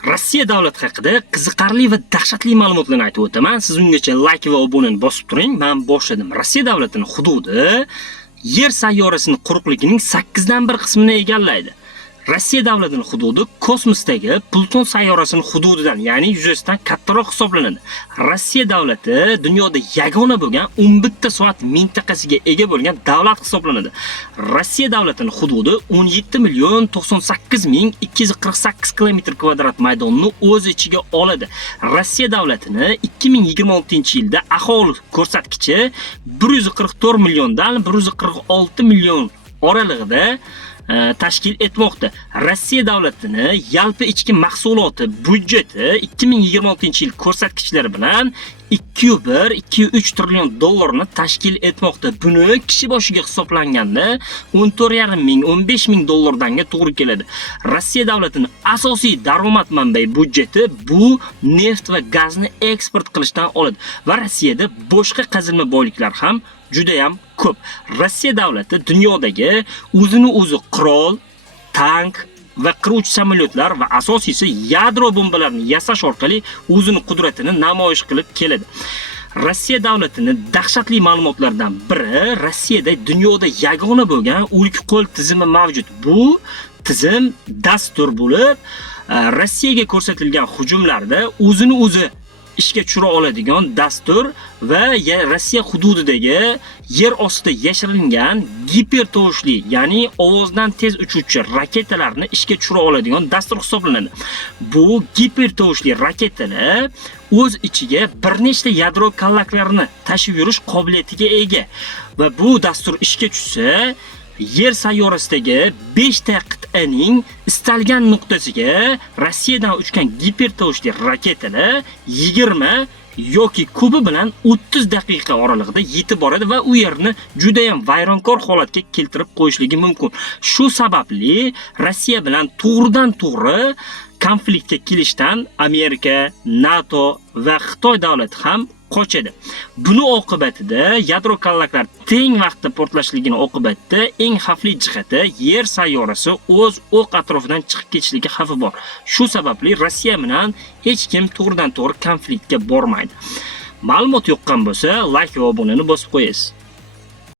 Rossiya davlati haqida qiziqarli va dahshatli ma'lumotlarni aytib o'taman. Siz ungacha like va obunani bosib turing. Men boshladim. Rossiya davlatining hududi Yer sayyorasining quruqligining 8 dan 1 qismini egallaydi. Rossiya davlatining hududi kosmosdagi Pluton sayyorasining hududidan, ya'ni yuzasidan kattaroq hisoblanadi. Rossiya davlati dunyoda yagona bo'lgan 11 soat mintaqasiga ega bo'lgan davlat hisoblanadi. Rossiya davlatining hududi 17,98,248 km² maydonni o'z ichiga oladi. Rossiya davlatini 2026-yilda aholi ko'rsatkichi 144 milliondan 146 million oralig'ida tashkil etmoqda. Rossiya davlatini yalpi ichki mahsuloti byudjeti 2026-yil ko'rsatkichlari bilan 2,1-2,3 trillion dollarni tashkil etmoqda. Buni kishi boshiga hisoblanganda 14,5 ming, 15 ming dollardanga to'g'ri keladi. Rossiya davlatining asosiy daromad manbai byudjeti bu neft va gazni eksport qilishdan oladi va Rossiyada boshqa qazilma boyliklar ham juda ham ko'p. Rossiya davlati dunyodagi o'zini o'zi qurol, tank va qiruvchi samolyotlar va asosiysi yadro bombalarini yasash orqali o'zining qudratini namoyish qilib keladi. Rossiya davlatining dahshatli ma'lumotlaridan biri, Rossiyada dunyoda yagona bo'lgan o'lik qo'l tizimi mavjud. Bu tizim dastur bo'lib, Rossiyaga ko'rsatilgan hujumlarda o'zini o'zi ishga tushira oladigan dastur va Rossiya hududidagi yer ostida yashiringan gipertovushli, ya'ni ovozdan tez uchuvchi raketalarni ishga tushira oladigan dastur hisoblanadi. Bu gipertovushli raketalar o'z ichiga bir nechta yadro kallaklarini tashib yurish qobiliyatiga ega va bu dastur ishga tushsa, Yer sayyorasidagi 5 ta qit'aning istalgan nuqtasiga Rossiyadan uchgan gipertovushli raketalar 20 yoki ko'pi bilan 30 daqiqa oralig'ida yetib boradi va u yerni juda ham vayronkor holatga keltirib qo'yishligi mumkin. Shu sababli Rossiya bilan to'g'ridan-to'g'ri konfliktga kelishdan Amerika, NATO va Xitoy davlati ham qochadi. Buni oqibatida yadro kallaklar teng vaqtda portlashligini oqibatida eng xavfli jihati Yer sayyorasi o'z o'q atrofidan chiqib ketishligi xavfi bor. Shu sababli Rossiya bilan hech kim to'g'ridan-to'g'ri konfliktga bormaydi. Ma'lumot yoqqan bo'lsa, like va obunani bosib qo'yasiz.